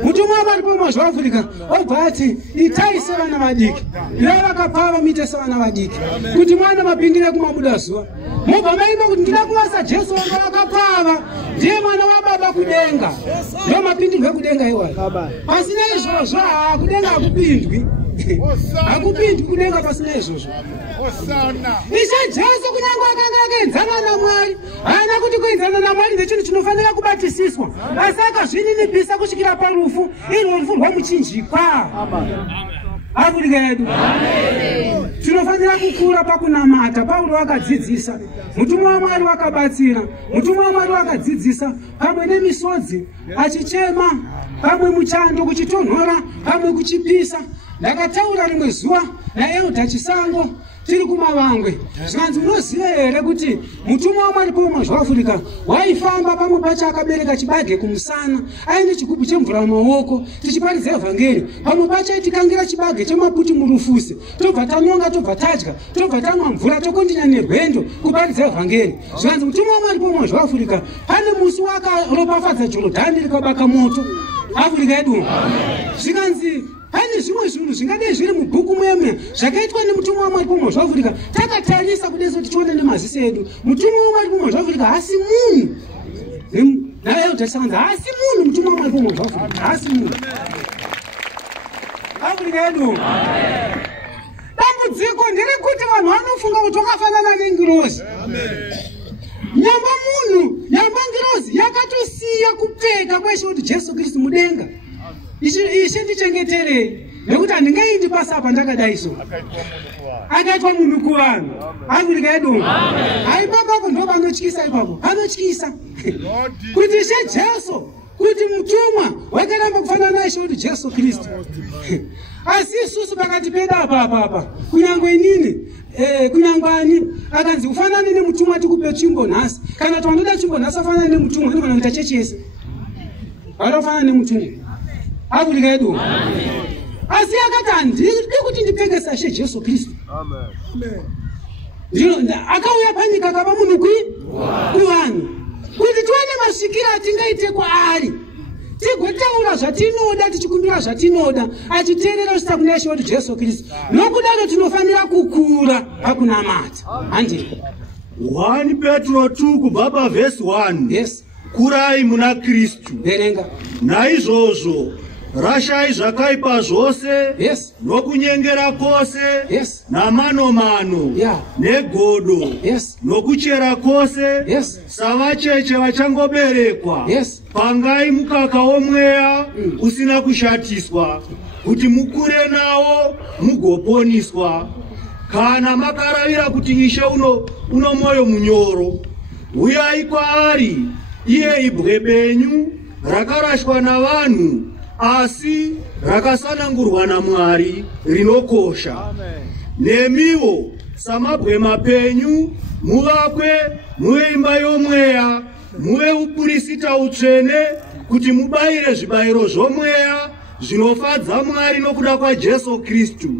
Mutumwa wavari pamazva Afrika obva ati itai sevana vadiki, ivo vakapava muite sevana vadiki, kuti mwana mapindire kumabuda zuva. Mobva maimba kuti ndida kuva saJesu wanga vakapava, ndiye mwana wababa kudenga. Ndo mapindirwe kudenga iwayo. Pasina izvozvo kudenga hakupindwi. Hakupindwi kudenga pasina izvozvo. Ishe Jesu kunyange akanga akaenzana naMwari, haana kuti kuenzana naMwari ndechinhu chinofanira kubatisiswa, asi akazvininipisa kusvikira parufu, irwo rufu rwamuchinjikwa. Afrika yedu. Tinofanira kukura pakunamata. Paulo akadzidzisa, mutumwa waMwari wakabatsira, mutumwa waMwari wakadzidzisa, pamwe nemisodzi achichema, pamwe muchando kuchitonhora, pamwe kuchipisa. Ndakataura rimwe zuva naEudha Chisango tiri kumavangwe, zvanzi unoziva here kuti mutumwa waMwari pamazva Afrika waifamba pamwe pacho akabereka chibage kumusana aine chigubhu chemvura mumaoko tichiparidza evhangeri. Pamwe pacho aitikangira chibage chemaputi murufuse, tobva tanonga, tobva tadya, tobva tanwa mvura, tokondinya nerwendo kuparidza evhangeri. Zvanzi mutumwa waMwari pamazva Afrika pane musi wakaropafadza Jorodhani rikabaka moto. Afrika yedu. Zvikanzi pane zvimwe zvinhu zvingadai zviri mubhuku mwemwe zvakaitwa nemutumwa waMwari pamazva Afrika. Takatarisa kudeso tichiona nemaziso edu. Mutumwa waMwari pamazva Afrika hasi munhu. Naye utasanza hasi munhu mutumwa waMwari pamazva Afrika. Hasi munhu. Abrigado. Dambudziko nderekuti vanhu vanofunga kuti wakafanana nengirozi. Nyamba munhu, nyamba ngirozi yakatosiya kupfeka kweshe kuti Jesu Kristu mudenga. Ichi ndichengetere nekuti handingaindi pasi apa ndakadai so. Akaitwa munhu kuvanhu. Abrigado. Hai baba ndo vanotyisa ipapo. Vanotyisa. Kuti ishe Jesu kuti mutumwa wakaramba kufanana naye kuti Jesu Kristu. Asi isusu pakati pedu apa kunyangwe inini kunyangwani akanzi ufanane nemutumwa tikupe chimbo nhasi kana twandoda chimbo nhasi afanane nemutumwa ndivana kuita chechi yese vanofanana nemutumwa akurikedu. Asi akati handidi kuti ndipfekesa she Jesu Kristu. Akauya panyika akava munhu kuvanhu kuti tiwane masvikiro atingaite kwaari tigotaura zvatinoda tichikumbira zvatinoda achiteerera usita kunaisha kuti Jesu Kristu. Nokudaro tinofanira kukura pakunamata. Handiko 1 Petro 2 kubva pavhesi 1. Yes. Kurai muna Kristu. Verenga. Naizvozvo rashai zvakaipa zvose. Yes. Nokunyengera kwose. Yes. Namanomano. Yeah. Negodo. Yes. Nokuchera kwose. Yes. Savacheche vachangoberekwa. Yes. Pangai mukaka womweya usina kushatiswa kuti mukure nawo mugoponiswa. Kana makaravira kuti Ishe uno moyo munyoro, uyai kwaari iye ibwe penyu rakarashwa navanhu asi rakasanangurwa naMwari rinokosha. Nemiwo samabwe mapenyu muvakwe muve imba yomweya muve upurisita utsvene kuti mubayire zvibayiro zvomweya zvinofadza Mwari nokuda kwaJesu Kristu.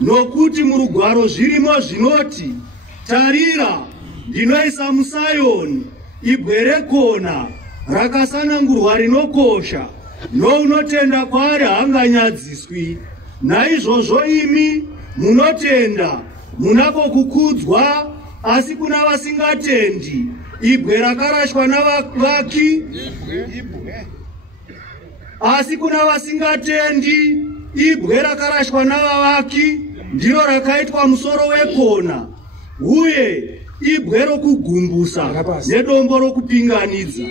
Nokuti murugwaro zvirimo zvinoti, tarira ndinoisa muSayoni ibwe rekona rakasanangurwa rinokosha, nounotenda kwaari haanganyadziswi. Naizvozvo imi munotenda munako kukudzwa, asi kuna vasingatendi ibwe rakarashwa navavaki, asi kuna vasingatendi ibwe rakarashwa navavaki ndiro rakaitwa musoro wekona, uye ibwe rokugumbusa nedombo rokupinganidza.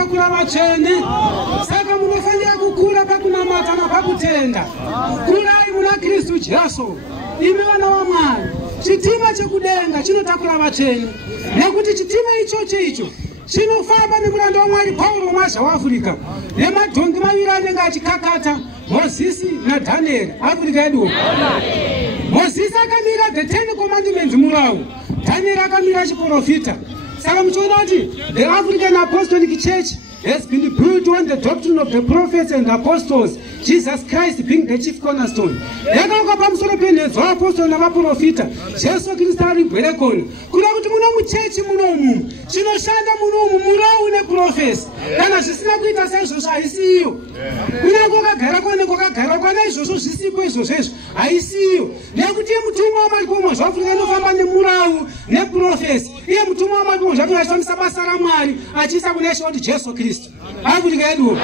chinotakura vatsvene. Saka munofanira kukura pakunamata napakutenda. Kurai muna Kristu Jesu, imi vana vaMwari. Chitima chekudenga chinotakura vatsvene, nekuti chitima icho chinofamba nemuranda waMwari Paulo Mwazha waAfrica nemadhongi maviri anenge achikakata, Mozisi naDhanieri, Afrika yedu. Mozisi akamira the 10 commandments murawo, Danieri akamira chiprofita. Saka muchiona kuti the African Apostolic Church has been built on the doctrine of the prophets and apostles, Jesus Christ being the chief cornerstone. Yakauka pamusoro penhedzo apostoli navaprofita, Jesu Kristu ari gwerekoni. Kuda kuti muno muchechi munomu chinoshanda munomu murau neprofesi, kana zvisina kuita saizvozvo haisiyo. Kunyange kwakagara kwane kwakagara kwana izvozvo zvisipo izvozvo haisiyo. Nekuti iye mutumwa waMwari Mwazha waAfrica anofamba nemurau neprofesi. Iye mutumwa waMwari Mwazha waAfrica achifambisa basa raMwari achiisa kuna Ishe kuti Jesu Kristu. Africa yedu.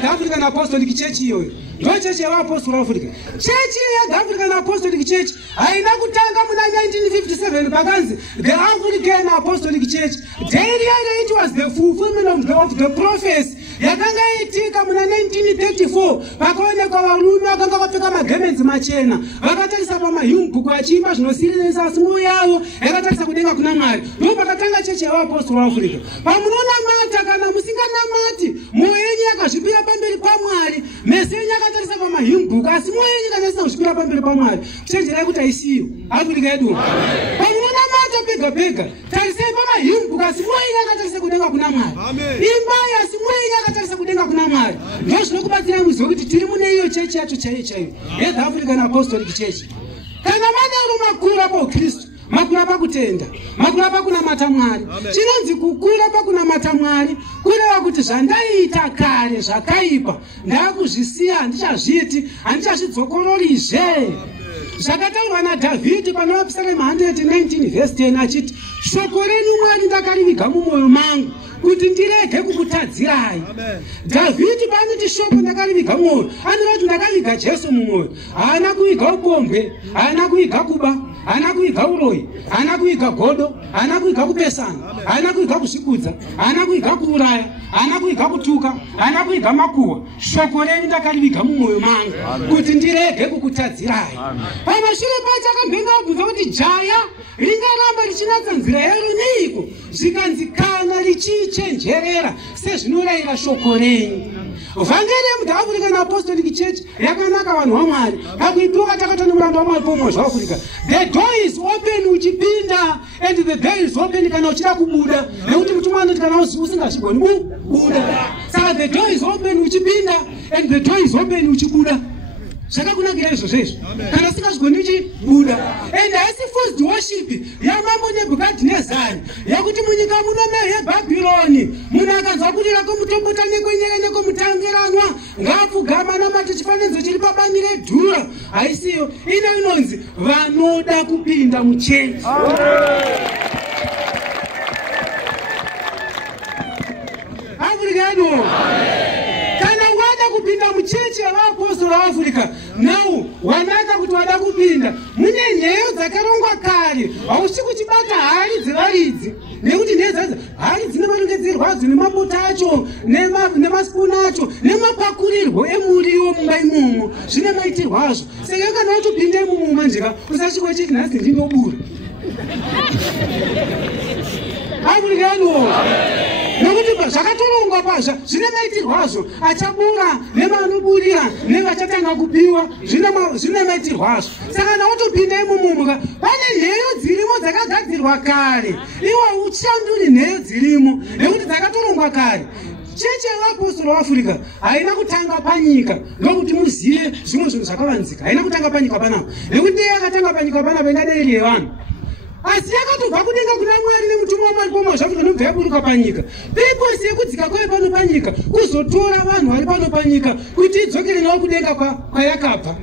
The African Apostolic Church iyoyo. Ndo chechi yevaapostoli vaAfrica. Chechi ye African Apostolic Church haina kutanga muna 1957 pakanzi the African Apostolic Church. Daily it was the fulfillment of the prophecy yakanga itika muna 1934 pakaonekwa varume vakanga vakapfeka magemenzi machena vakatarisa pamahymnbook vachiimba zvinosiririsa asi mwoyo yavo yakatarisa kudenga kuna Mwari. Ndo pakatanga chechi yevaapostoli vaAfrica. Pamunonamata kana musinganamati mwoyo yenyu yakazvipira pamberi paMwari, meso yenyu akatarisa pamahymnbook asi mwoyo yenyu ikasasina kuzvipira pamberi paMwari, kuchenjerai kuti haisiyo Africa yedu. Pamunonamata pega pega tarisai pamahymnbook asi mwoyo yenyu akatarisa kudenga kuna Mwari. Imbai asi mwoyo yenyu akatarisa kudenga kuna Mwari. Ndo zvinokubatsira muzive kuti tiri mune iyo chechi yacho chaiyo ye the African Apostolic Church. Kana madaro makura paUkristu, makura pakutenda, makura pakunamata Mwari. Chinonzi kukura pakunamata Mwari kureva kuti zvandaita kare zvakaipa ndakuzvisiya, handichazviti, handichazvidzokororizve. Zvakataurwa naDhavhidhi pana Psalm 119 verse 10 achiti, shoko renyu Mwari ndakariviga mumwoyo mangu kuti ndirege kukutadzirai. Dhavhidhi paanoti shoko ndakariviga mumwoyo, anova kuti ndakaviga Jesu mumwoyo. Haana kuviga upombwe, haana kuviga kuba, haana kuviga uroyi, haana kuviga godo, haana kuviga kupesana, haana kuviga kuzvikudza, haana kuviga kuuraya, haana kuviga kutuka, haana kuviga makuhwa. Shoko renyu ndakariviga mumwoyo mangu kuti ndirege kukutadzirai. Pamashure pacho akamhenga abvunza kuti jaya ringaramba richinatsa nzira yaro neiko zvikanzi kana richichenjerera sezvinorayira shoko renyu. Vhangeri yemuThe African Apostolic Church yakanaka vanhu vaMwari. Pakuipiwa takata nemuranda waMwari Paulo Mwazha waAfrica. The door is open uchipinda and the door is open kana uchida kubuda. Nekuti mutumwa anoti kana usingazvigoni buda. Saka the door is open uchipinda and the door is open uchibuda. Zvakakunakira izvozvo kana usingazvigoni uchibuda. And haisi forced worship yamambo Nebhukadhinezari yakuti munyika muno yeBhabhironi munhu akanzwa kurira kwemutombota nekwenyere nekwemutangiranwa ngaapfugama namati chifananidzo chiri pabani redhura. Haisiyo, ino inonzi vanoda kupinda muchechi. Afrika yedu. Kana wada kupinda muchechi yevaapostoli vaAfrica, now wanaka kuti wada kupinda mune nheyo dzakarongwa kare, hausi kuchibata hari dzevaridzi. Nekuti nheyo hari dzine marongedzerwo adzo nemabota acho nemasipuni acho nemapakurirwo emuriwo mumba imomo zvine maitirwo azvo. Saka kana watopinda imomo manjika usasvika chiti nhasi ndinobura. Afrika yedu. Nekuti zvakatorongwa pazva zvine maitirwo azvo, achabura nevanoburira nevachatanga kupiwa zvine maitirwo azvo. Saka nawatopinda imomomuka pane nheyo dzirimo dzakagadzirwa kare, iwe uchishanduri nheyo dzirimo nekuti dzakatorongwa kare. Chechi yevaapostoli vaAfrica haina kutanga panyika ndokuti muzive zvimwe zvinhu zvakavanzika. Haina kutanga panyika panapa nekuti dei yakatanga panyika panapa ingadei yevanhu, asi yakatobva kudenga kuna Mwari nemutumwa waMwari Paulo Mwazha waAfrica nobva yaburuka panyika. Purpose yekudzika kwayo pano panyika kuzotora vanhu vari pano panyika kuti idzokere navo kudenga kwayakabva.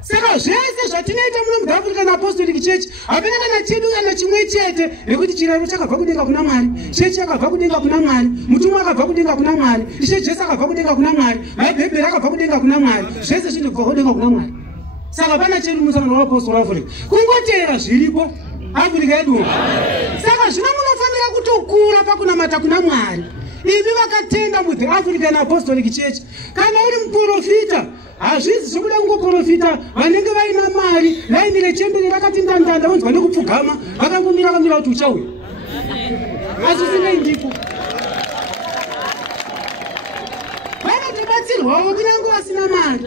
Saka zvese zvatinoita muno muThe African Apostolic Church hapana kana chedu kana chimwe chete, nekuti chiraro chakabva kudenga kuna Mwari, chechi yakabva kudenga kuna Mwari, mutumwa akabva kudenga kuna Mwari, Ishe Jesu akabva kudenga kuna Mwari, maBhebheri akabva kudenga kuna Mwari, zvese zvinobva kudenga kuna Mwari. Saka pana chedu musangano wavaapostoli vaAfrica kungoteera zviripo Afrika yedu. Saka zvino munofanira kutokura pakunamata kuna Mwari. ivi vakatenda muthe African Apostolic Church kana uri muprofita hazvizi zvekuda kungoprofita vanenge vaina mari raimire chembere rakati ndandanda vanzwa nekupfugama vakangomira kamira kuti uchauya azvisinei ndipo vanotobatsirwawo kunyange vasina mari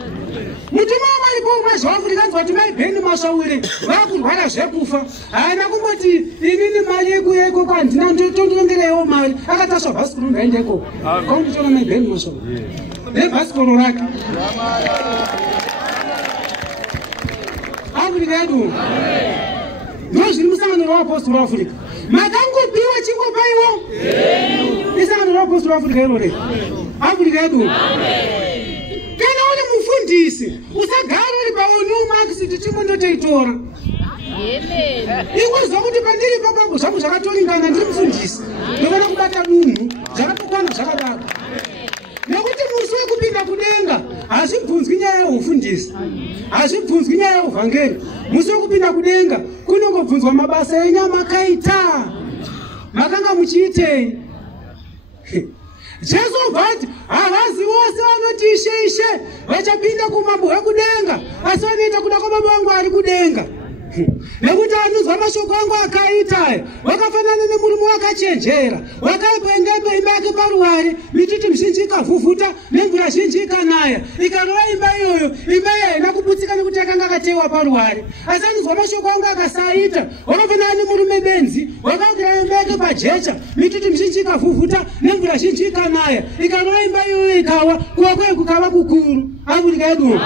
mutumwa wamaripo umwe zvaafurikanzwa kuti maibheni masvaure vakurwara zvekufa haana kungoti inini mari yekuyeko kwandina ndotondongerewo mari akatasva bhasikoro ndaenda ikoko kwaunditora maibheni masvaure nebhasikoro rake Afrika yedu ndozviri musangano rwaapostoro Afrika makangopiwa chingopaiwo isangano rwaapostoro Afrika irore Afrika yedu kana uri mufundisi usagara uri paonu makisiti chimondotoitora ikuzwa kuti pandiri papangu zvangu zvakatoringana ndiri mufundisi ndovana kubata dunhu zvakatokwana zvakadaro nekuti musi wekupinda kudenga hazvibvunzwi nyaya yeufundisi hazvibvunzwi nyaya yeuvhangeri musi wekupinda kudenga kunongobvunzwa mabasa enyama kaita makanga muchiitei Jesu vati havazi vose vanoti ishe ishe vachapinda kumambo wekudenga asi vanoita kuda kwababa vangu ari kudenga nekuti anozwa mashoko angu akaita wakafanana nemurume wakachenjera wakapengepe imba yake paruware mitutu mizhinji ikavhuvhuta nemvura zhinji ikanaya ikarova imba iyoyo imba iyo haina kubutsika nekuti akanga akatewa paruware asi anozwa mashoko angu akasaita wakafanana nemurume benzi wakagara imba yake pajecha mitutu mizhinji ikavhuvhuta nemvura zhinji ikanaya ikarova imba iyoyo ikawa kuwa kwayo kukava kukuru Afrika yedu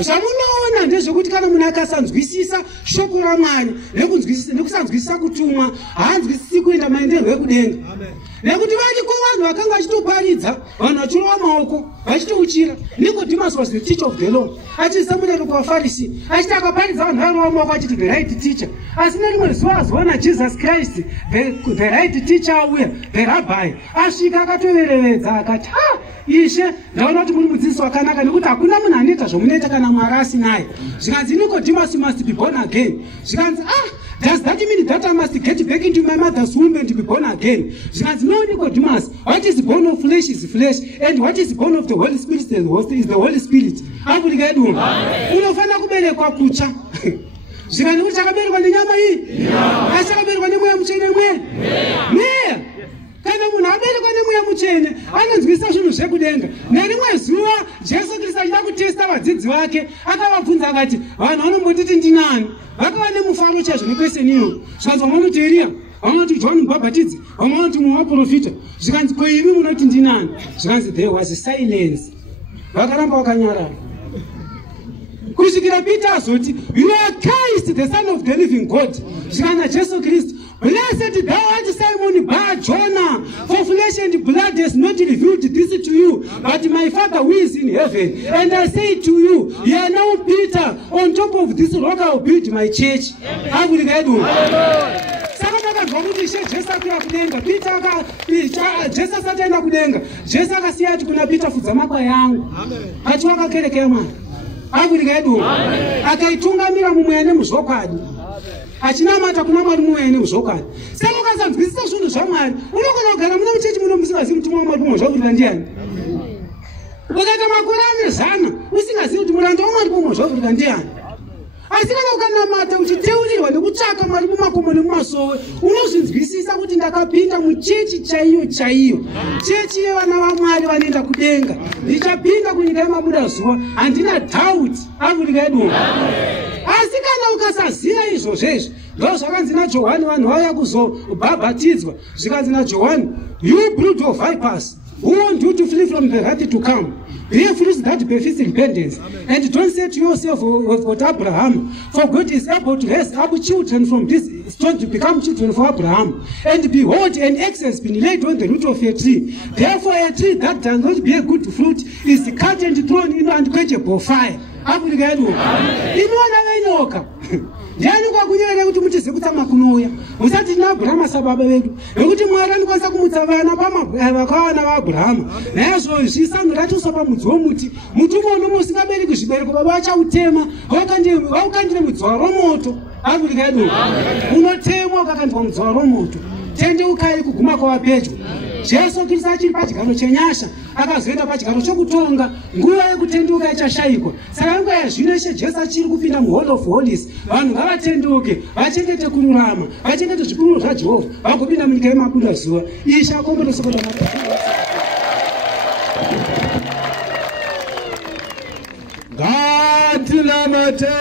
zvamunoona ndezvekuti kana munhu akasanzwisisa shoko raMwari nekusanzwisisa kutumwa haanzwisisi kuenda maenderwo ekudenga nekuti variko vanhu vakanga vachitoparidza vanhu vachirova maoko vachitouchira Nicodemus was the teacher of the law achisamurero kuvafarisi achiti akaparidza vanhu varova maoko achiti the right teacher asi nerimwe zuva azoona Jesus Christ the right teacher auya the rabbi asvika akatoverevedza akati Ishe ndaona kuti muri mudzidzisi wakanaka nekuti hakuna munhu anoita zvomunoita kana Mwari asinaye zvikanzi Nicodemus must be born again zvikanzi does that mean that I must get back into my mother's womb and be born again zvikanzi no Nicodemus what is born of flesh is flesh and what is born of the Holy Spirit is the Holy Spirit Afrika yedu unofanira kuberekwa kutsva zvikanzi kuti chakaberekwa nenyama iyi asi chakaberekwa nemweya mutsvene mweya kana munhu aberekwa nemweya mutsvene anonzwisisa zvinhu zvekudenga nerimwe zuva Jesu Kristu achida kutesta vadzidzi vake akavabvunza akati vanhu vanombotiti ndinani vakava nemufaro chaizvo nekweseniyo zvikanzi vamwe vanoti Eria vamwe vanoti John Mubhabhatidzi vamwe vanoti mumwe waprofita zvikanzi ko imi munoti ndinani zvikanzi there was a silence vakaramba vakanyarara kusvikira Peter azoti you are Christ the son of the living God zvikanzi Jesu Kristu blessed thou art Simon Bar Jonah, for flesh and blood has not revealed this to you, but my Father who is in heaven. And I say to you, you are now Peter, on top of this rock I will build my church. How will I do? Saka takazwa kuti Jesu akira kudenga Jesu asati aenda kudenga Jesu akasiya ati kuna Peter fudza makwai angu achiwaka kereke yaMwari Afrika yedu akaitungamira mumweya nemuzvokwadi achinamata kuna Mwari mumweya nemuzvokwadi saka ukasanzwisisa zvinhu zvaMwari unogona kugara muna muchechi muno musingazivi mutumwa waMwari mumwe zvakuita ndiani ukaita makore ane 100 usingazivi kuti muranda waMwari mumwe zvakuita ndiani asi kana ukanamata uchiteurirwa nekutsvaka Mwari mumakomo nemumasowe unozvinzwisisa kuti ndakapinda muchechi chaiyo chechi yevana vaMwari vanoenda kudenga ndichapinda kunyika yemabuda zuva handina doubt Afrika yedu asi kana ukasaziva izvozvezvo ndo zvakanzi naJohani vanhu vauya kuzobhabhatidzwa zvikanzi naJohani you brood of vipers who want you to flee from the wrath to come bear fruits that befits repentance and don't say to yourself what Abraham for God is able to raise up children from this stone to become children for Abraham and behold an axe has been laid on the root of a tree therefore a tree that does not bear good fruit is cut and thrown into unquenchable fire Afrika yedu inoona venyoka ndiani kwakunyerere kuti muchizive kutama kunouya musati tina Abrahama sababa vedu nekuti Mwari anokwanisa kumutsa vana vakavana vaAbrahama naizvozvo zvisanhu ratuswa pamudzi womuti muti umono musingabereki zvibereko baba vachautema vaukandire mudziwa romoto Afrika yedu unotemwa ukakandwa mudziwa romoto tendeukai kuguma kwava pedyo Jesu Kristu achiri pachigaro chenyasha akazoenda pachigaro chokutonga nguva yekutenduka ichashayikwa. Saka nguva yazvino Jesu achiri kupinda muHall of Holies, vanhu ngavatenduke vachengete kururama, vachengete zvipfuno zvaJehovha vagopinda munyika yemabudazuva. Ishe akombere sokota Ngatilamate.